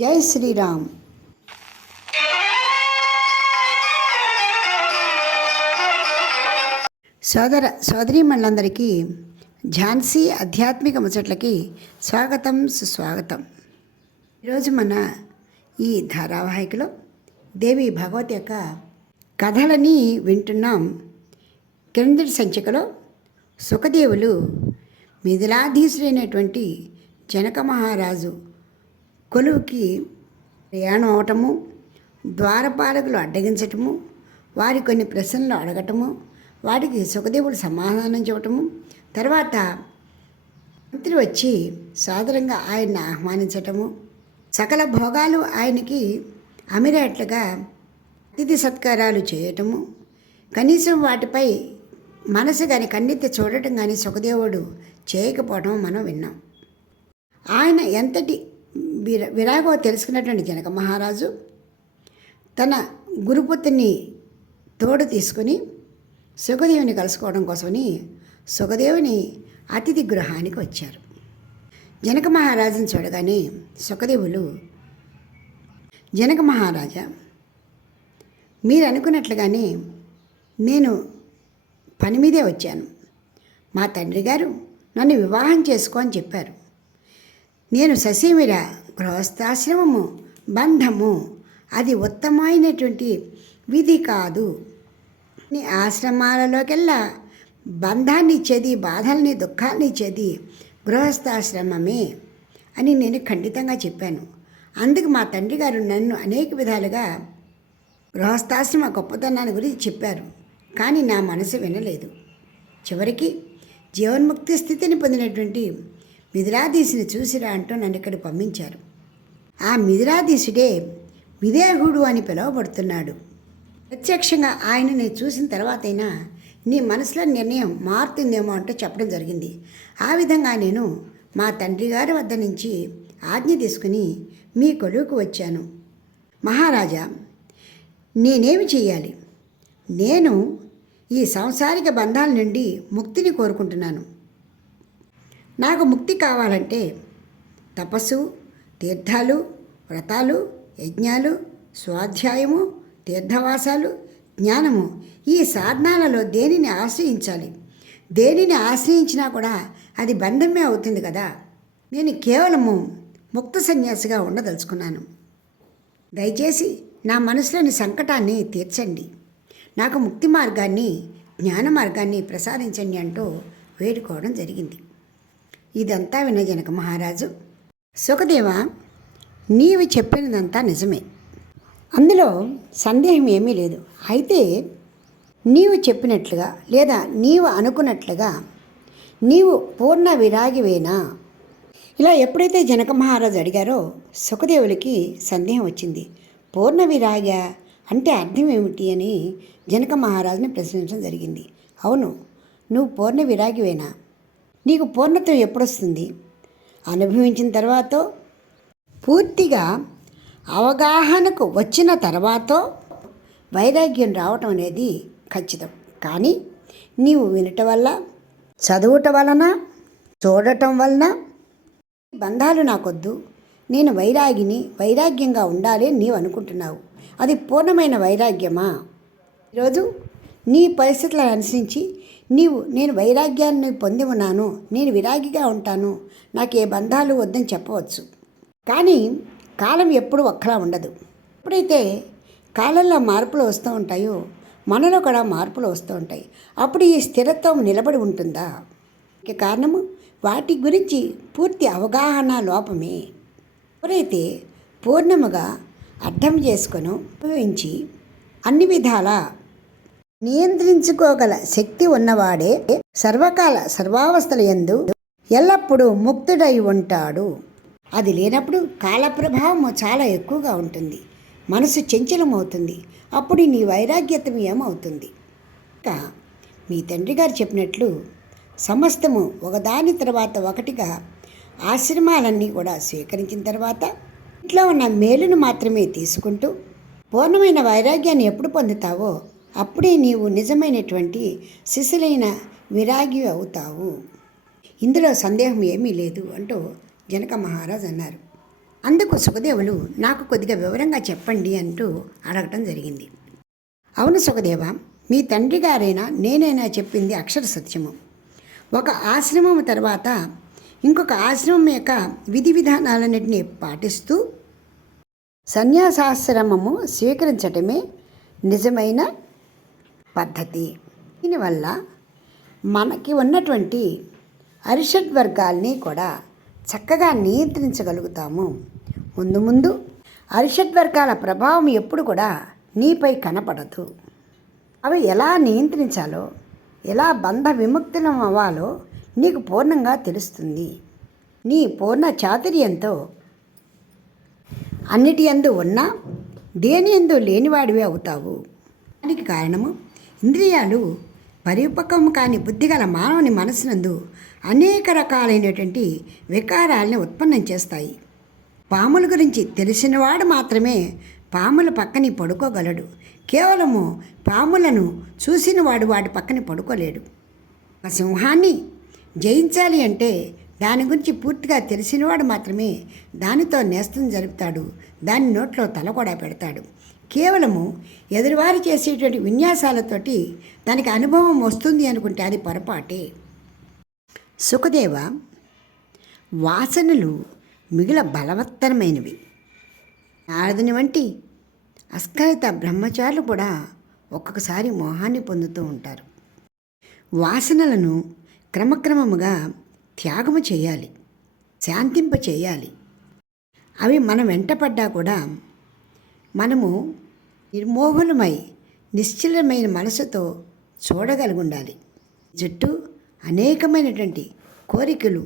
జై శ్రీరామ్. సోదరీమణులందరికీ ఝాన్సీ ఆధ్యాత్మిక ముచ్చట్లకి స్వాగతం, సుస్వాగతం. ఈరోజు మన ఈ ధారావాహికలో దేవి భగవతి యొక్క కథలని వింటున్నాం. క్రిందటి సంచికలో సుఖదేవులు మిథిలాధీశుడైనటువంటి జనక మహారాజు కొలువుకి ప్రయాణం అవటము, ద్వారపాలకులు అడ్డగించటము, వారి కొన్ని ప్రశ్నలు అడగటము, వాటికి సుఖదేవుడు సమాధానం చెప్పటము, తర్వాత మంత్రి వచ్చి సాదరంగా ఆయన్ని ఆహ్వానించటము, సకల భోగాలు ఆయనకి అమిరేట్లుగా అతిథి సత్కారాలు చేయటము, కనీసం వాటిపై మనసు కానీ కన్నెత్తి చూడటం కానీ సుఖదేవుడు చేయకపోవటం మనం విన్నాం. ఆయన ఎంతటి విరాగో తెలుసుకున్నటువంటి జనక మహారాజు తన గురుపుత్రిని తోడు తీసుకుని సుఖదేవుని కలుసుకోవడం కోసమని సుఖదేవుని అతిథి గృహానికి వచ్చారు. జనక మహారాజుని చూడగానే సుఖదేవులు, జనక మహారాజా, మీరు అనుకున్నట్లుగానే నేను పని మీదే వచ్చాను. మా తండ్రి గారు నన్ను వివాహం చేసుకో అని చెప్పారు. నేను ససీమిర గృహస్థాశ్రమము బంధము అది ఉత్తమమైనటువంటి విధి కాదు. ఆశ్రమాలలోకెల్లా బంధాన్ని ఇచ్చేది, బాధల్ని దుఃఖాలని ఇచ్చేది గృహస్థాశ్రమమే అని నేను ఖండితంగా చెప్పాను. అందుకు మా తండ్రి గారు నన్ను అనేక విధాలుగా గృహస్థాశ్రమ గొప్పతనాన్ని గురించి చెప్పారు. కానీ నా మనసు వినలేదు. చివరికి జీవన్ముక్తి స్థితిని పొందినటువంటి మిథిలాధీశుని చూసిరా అంటూ నన్ను ఇక్కడ పంపించారు. ఆ మిథిలాధీశుడే విదేహుడు అని పిలువబడుతున్నాడు. ప్రత్యక్షంగా ఆయనని చూసిన తర్వాతైనా నీ మనసులో నిర్ణయం మారుతుందేమో అంటూ చెప్పడం జరిగింది. ఆ విధంగా నేను మా తండ్రి గారి వద్ద నుంచి ఆజ్ఞ తీసుకుని మీ కొలువుకు వచ్చాను. మహారాజా, నేనేమి చెయ్యాలి? నేను ఈ సాంసారిక బంధాల నుండి ముక్తిని కోరుకుంటున్నాను. నాకు ముక్తి కావాలంటే తపస్సు, తీర్థాలు, వ్రతాలు, యజ్ఞాలు, స్వాధ్యాయము, తీర్థవాసాలు, జ్ఞానము, ఈ సాధనాలలో దేనిని ఆశ్రయించాలి? దేనిని ఆశ్రయించినా కూడా అది బంధమే అవుతుంది కదా. నేను కేవలము ముక్త సన్యాసిగా ఉండదలుచుకున్నాను. దయచేసి నా మనసులోని సంకటాన్ని తీర్చండి. నాకు ముక్తి మార్గాన్ని, జ్ఞాన మార్గాన్ని ప్రసాదించండి అంటూ వేడుకోవడం జరిగింది. ఇదంతా విన్న జనక మహారాజు, సుఖదేవ, నీవు చెప్పినదంతా నిజమే, అందులో సందేహం ఏమీ లేదు. అయితే నీవు చెప్పినట్లుగా లేదా నీవు అనుకున్నట్లుగా నీవు పూర్ణ విరాగివేనా? ఇలా ఎప్పుడైతే జనక మహారాజు అడిగారో సుఖదేవులకి సందేహం వచ్చింది. పూర్ణ విరాగా అంటే అర్థం ఏమిటి అని జనక మహారాజుని ప్రశ్నించడం జరిగింది. అవును, నువ్వు పూర్ణ విరాగివేనా? నీకు పూర్ణత్వం ఎప్పుడొస్తుంది? అనుభవించిన తర్వాత, పూర్తిగా అవగాహనకు వచ్చిన తర్వాత వైరాగ్యం రావటం అనేది ఖచ్చితం. కానీ నీవు వినటం వల్ల, చదవటం వలన, చూడటం వలన బంధాలు నాకొద్దు, నేను వైరాగ్యంగా ఉండాలి నీవు అనుకుంటున్నావు. అది పూర్ణమైన వైరాగ్యమా? ఈరోజు నీ పరిస్థితులను అనుసరించి నేను వైరాగ్యాన్ని పొంది ఉన్నాను, నేను విరాగిగా ఉంటాను, నాకు ఏ బంధాలు వద్దని చెప్పవచ్చు. కానీ కాలం ఎప్పుడు ఒక్కలా ఉండదు. ఎప్పుడైతే కాలంలో మార్పులు వస్తూ ఉంటాయో మనలో కూడా మార్పులు వస్తూ ఉంటాయి. అప్పుడు ఈ స్థిరత్వం నిలబడి ఉంటుందా? కారణము వాటి గురించి పూర్తి అవగాహన లోపమే. ఎవరైతే పూర్ణముగా అర్థం చేసుకొని ఉపయోగించి అన్ని విధాల నియంత్రించుకోగల శక్తి ఉన్నవాడే సర్వకాల సర్వావస్థల యందు ఎల్లప్పుడూ ముక్తుడై ఉంటాడు. అది లేనప్పుడు కాల ప్రభావం చాలా ఎక్కువగా ఉంటుంది, మనసు చంచలమవుతుంది. అప్పుడు నీ వైరాగ్యతం ఏమవుతుంది? ఇంకా మీ తండ్రి గారు చెప్పినట్లు సమస్తము ఒకదాని తర్వాత ఒకటిగా ఆశ్రమాలన్నీ కూడా స్వీకరించిన తర్వాత ఇంట్లో ఉన్న మేలును మాత్రమే తీసుకుంటూ పూర్ణమైన వైరాగ్యాన్ని ఎప్పుడు పొందుతావో అప్పుడే నీవు నిజమైనటువంటి శిశులైన విరాగి అవుతావు. ఇందులో సందేహం ఏమీ లేదు అంటూ జనక మహారాజు అన్నారు. అందుకు సుఖదేవులు నాకు కొద్దిగా వివరంగా చెప్పండి అంటూ అడగటం జరిగింది. అవును సుఖదేవ, మీ తండ్రి గారైనా నేనైనా చెప్పింది అక్షర సత్యము. ఒక ఆశ్రమం తర్వాత ఇంకొక ఆశ్రమం యొక్క విధి విధానాలన్నింటినీ పాటిస్తూ సన్యాసాశ్రమము స్వీకరించటమే నిజమైన పద్ధతి. దీనివల్ల మనకి ఉన్నటువంటి అరిషడ్ వర్గాల్ని కూడా చక్కగా నియంత్రించగలుగుతాము. ముందు ముందు అరిషడ్ వర్గాల ప్రభావం ఎప్పుడు కూడా నీపై కనపడదు. అవి ఎలా నియంత్రించాలో, ఎలా బంధ విముక్తులం అవ్వాలో నీకు పూర్ణంగా తెలుస్తుంది. నీ పూర్ణ చాతుర్యంతో అన్నిటి యందు ఉన్నా దేని యందు లేనివాడివే అవుతావు. దానికి కారణము ఇంద్రియాలు పరిపక్వం కాని బుద్ధిగల మానవుని మనసునందు అనేక రకాలైనటువంటి వికారాలని ఉత్పన్నం చేస్తాయి. పాముల గురించి తెలిసినవాడు మాత్రమే పాముల పక్కని పడుకోగలడు. కేవలము పాములను చూసినవాడు వాడి పక్కన పడుకోలేడు. ఒక సింహాన్ని జయించాలి అంటే దాని గురించి పూర్తిగా తెలిసినవాడు మాత్రమే దానితో నేస్తం జరుపుతాడు, దాని నోట్లో తల కూడా పెడతాడు. కేవలము ఎదురువారు చేసేటువంటి విన్యాసాలతోటి దానికి అనుభవం వస్తుంది అనుకుంటే అది పొరపాటే. సుఖదేవ, వాసనలు మిగిల బలవత్తరమైనవి. నారదుని వంటి అస్ఖలిత బ్రహ్మచారులు కూడా ఒక్కొక్కసారి మోహాన్ని పొందుతూ ఉంటారు. వాసనలను క్రమక్రమముగా త్యాగము చేయాలి, శాంతింప చేయాలి. అవి మనం వెంటపడ్డా కూడా మనము నిర్మోహులమై నిశ్చలమైన మనసుతో చూడగలిగి ఉండాలి. చుట్టూ అనేకమైనటువంటి కోరికలు,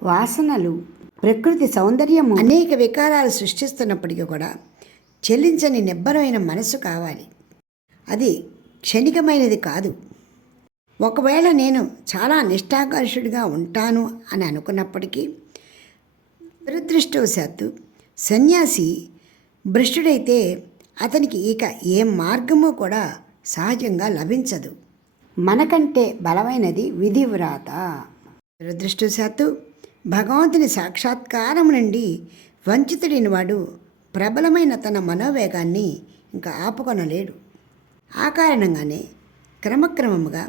వాసనలు, ప్రకృతి సౌందర్యము అనేక వికారాలు సృష్టిస్తున్నప్పటికీ కూడా చెల్లించని నిబ్బరమైన మనసు కావాలి. అది క్షణికమైనది కాదు. ఒకవేళ నేను చాలా నిష్ఠాకర్షుడిగా ఉంటాను అని అనుకున్నప్పటికీ దురదృష్టవశాత్తు సన్యాసి భ్రష్టుడైతే అతనికి ఇక ఏ మార్గము కూడా సహజంగా లభించదు. మనకంటే బలమైనది విధివ్రాత. దురదృష్టవశాత్తు భగవంతుని సాక్షాత్కారం నుండి వంచితుడైన వాడు ప్రబలమైన తన మనోవేగాన్ని ఇంకా ఆపుకొనలేడు. ఆ కారణంగానే క్రమక్రమముగా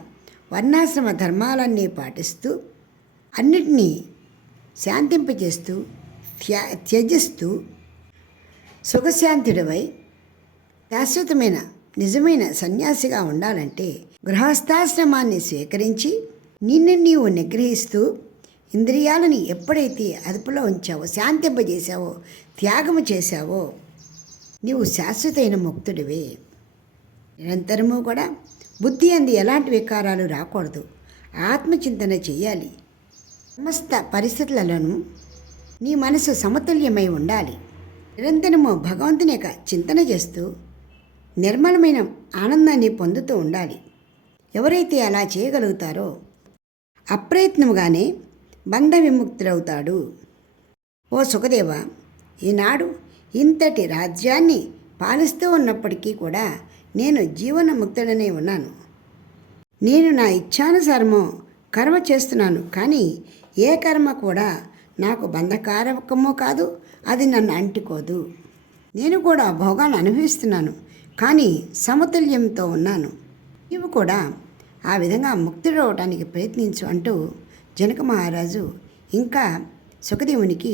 వర్ణాశ్రమ ధర్మాలన్నీ పాటిస్తూ అన్నిటినీ శాంతింపజేస్తూ త్యజిస్తూ సుఖశాంతుడివై శాశ్వతమైన నిజమైన సన్యాసిగా ఉండాలంటే గృహస్థాశ్రమాన్ని స్వీకరించి నిన్ను నీవు నిగ్రహిస్తూ ఇంద్రియాలని ఎప్పుడైతే అదుపులో ఉంచావో, శాంతింపజేశావో, త్యాగము చేశావో నీవు శాశ్వతమైన ముక్తుడివే. నిరంతరము కూడా బుద్ధి అంది ఎలాంటి వికారాలు రాకూడదు. ఆత్మచింతన చెయ్యాలి. సమస్త పరిస్థితులలోనూ నీ మనసు సమతుల్యమై ఉండాలి. నిరంతరము భగవంతుని యొక్క చింతన చేస్తూ నిర్మలమైన ఆనందాన్ని పొందుతూ ఉండాలి. ఎవరైతే అలా చేయగలుగుతారో అప్రయత్నముగానే బంధ విముక్తులవుతాడు. ఓ సుఖదేవ, ఈనాడు ఇంతటి రాజ్యాన్ని పాలిస్తూ ఉన్నప్పటికీ కూడా నేను జీవనముక్తుడనే ఉన్నాను. నేను నా ఇచ్ఛానుసారము కర్మ చేస్తున్నాను, కానీ ఏ కర్మ కూడా నాకు బంధకారకమో కాదు, అది నన్ను అంటుకోదు. నేను కూడా భోగాన్ని అనుభవిస్తున్నాను, కానీ సమతుల్యంతో ఉన్నాను. నీవు కూడా ఆ విధంగా ముక్తుడవటానికి ప్రయత్నించు అంటూ జనక మహారాజు ఇంకా సుఖదేవునికి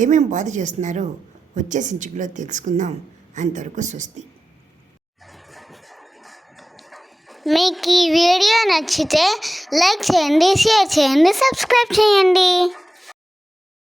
ఏమేం బోధ చేస్తున్నారో వచ్చే సంచికలో తెలుసుకుందాం. అంతవరకు స్వస్తి. మీకు ఈ వీడియో నచ్చితే లైక్ చేయండి, షేర్ చేయండి, సబ్స్క్రైబ్ చేయండి.